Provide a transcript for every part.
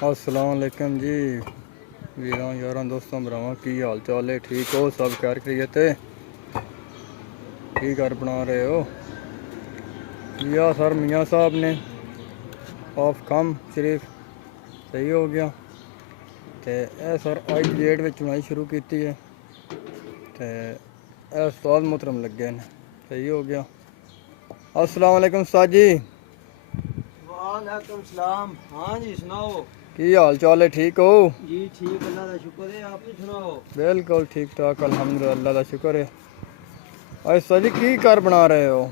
अस्सलाम वालेकुम जी वीरां यारां दोस्तों भरावां की हाल चाल है। ठीक हो सब? खैर खैरियत है? की घर बना रहे हो? किया सर मियाँ साहब ने ऑफ कम शरीफ सही हो गया ते ए सर अज डेट में चुनाई शुरू की है ते ए उस्ताद मोहतरम लगे ने सही हो गया। अस्सलाम वालेकुम उस्ताद जी। वालेकुम सलाम। हाँ जी सुनाओ। की हाल चाल है? ठीक हो जी ठीक, अल्लाह का शुक्र है। आप भी सुनाओ। बिल्कुल ठीक ठाक अल्हम्दुलिल्लाह, अल्लाह का शुक्र है। अज सर जी की घर बना रहे हो?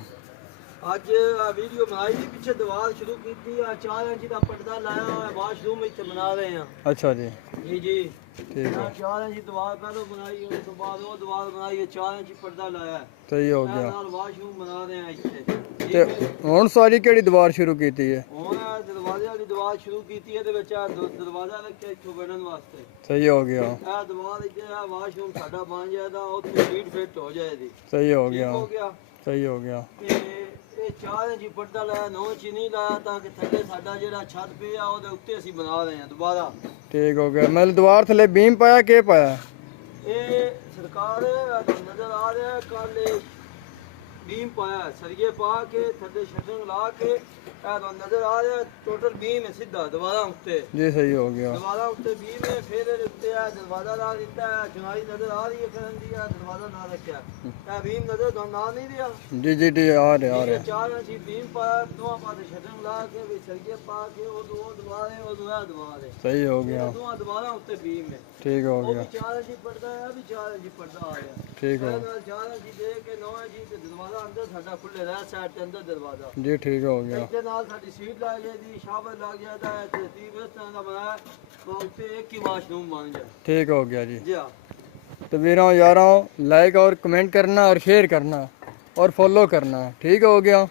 ਅੱਜ ਵੀਡੀਓ ਬਣਾਈ ਸੀ, ਪਿੱਛੇ ਦੀਵਾਰ ਸ਼ੁਰੂ ਕੀਤੀ ਆ, 4 ਇੰਚ ਦਾ ਪਰਦਾ ਲਾਇਆ ਹੋਇਆ ਵਾਸ਼ਰੂਮ ਵਿੱਚ ਬਣਾ ਰਹੇ ਆ। अच्छा जी ਜੀ ਜੀ ठीक है 4 ਇੰਚ ਦੀਵਾਰ ਪਹਿਲਾਂ ਬਣਾਈ, ਉਸ ਤੋਂ ਬਾਅਦ ਉਹ ਦੀਵਾਰ ਬਣਾਈ ਹੈ, 4 ਇੰਚ ਪਰਦਾ ਲਾਇਆ। सही हो ਇਹ गया। ਨਾਲ ਵਾਸ਼ਰੂਮ ਬਣਾ ਰਹੇ ਆ ਇੱਥੇ। ਤੇ ਹੁਣ ਸਾਰੀ ਕਿਹੜੀ ਦੀਵਾਰ ਸ਼ੁਰੂ ਕੀਤੀ ਹੈ? ਹੁਣ ਦਰਵਾਜ਼ੇ ਵਾਲੀ ਦੀਵਾਰ ਸ਼ੁਰੂ ਕੀਤੀ ਹੈ, ਇਹਦੇ ਵਿੱਚ ਦਰਵਾਜ਼ਾ ਰੱਖਿਆ ਇੱਥੋਂ ਵੜਨ ਵਾਸਤੇ। ਸਹੀ ਹੋ ਗਿਆ। ਇਹ ਦੀਵਾਰ ਇੱਥੇ ਆ, ਵਾਸ਼ਰੂਮ ਸਾਡਾ ਬਣ ਜਾਏਗਾ, ਉੱਥੇ ਸੀਟ ਫਿੱਟ ਹੋ ਜਾਏਗੀ। ਸਹੀ ਹੋ ਠੀਕ ਗਿਆ। ਹੋ ਗਿਆ। ਸਹੀ ਹੋ ਗਿਆ। ਤੇ ਇਹ 4 ਇੰਚ ਪਰਦਾ ਲਾਇਆ, 9 ਇੰਚ ਨਹੀਂ ਲਾਇਆ, ਤਾਂ ਕਿ ਥੱਲੇ ਸਾਡਾ ਜਿਹੜਾ ਛੱਤ ਪਿਆ ਉਹਦੇ ਉੱਤੇ ਅਸੀਂ ਬਣਾ ਰਹੇ ਹਾਂ ਦੁਬਾਰਾ। ਠੀਕ ਹੋ ਗਿਆ। ਮੈਂ ਦੀਵਾਰ ਥੱਲੇ ਬੀਮ ਪਾਇਆ ਕਿ ਪਾਇਆ? ਇਹ ਸਰਕਾਰ ਨਜ਼ਰ ਆ ਰਿਹਾ ਹੈ, ਕੱਲ बीम पाया है, सरिये पा के थले शटरिंग ला के तो नजर आ रहा है, टोटल बीम है सीधा दोबारा उत्ते। जी सही हो गया। दोबारा उत्ते बीम है, फिर उत्ते है दरवाजा ला दिता है, चुनाई नजर आ रही है, फिर दिया दरवाजा ना रखा है, बीम नजर तो ना नहीं दिया। जी जी जी आ रहे 4 इंच बीम पाया, दो पासे शटरिंग ला के भी सरिये पा के वो दो दीवारें वो दीवार है। सही हो गया। दो दीवारा उत्ते बीम है। ठीक हो वो गया। भी 4 इंच पड़ता है, अभी 4 इंच पड़ता आ गया। ठीक हो 4 इंच दे के 9 इंच ते दरवाजा अंदर साडा खुले रहा, साइड के अंदर दरवाजा। जी ठीक हो गया। इसके नाल साडी सीट लग जाएगी, शावर लग जाता है, तरतीब इस तरह का बनाया तो उससे एक ही वाशरूम बन जाए। ठीक हो गया जी। जी हाँ। तो वीरों यारों लाइक और कमेंट करना और शेयर करना और फॉलो करना। ठीक हो गया।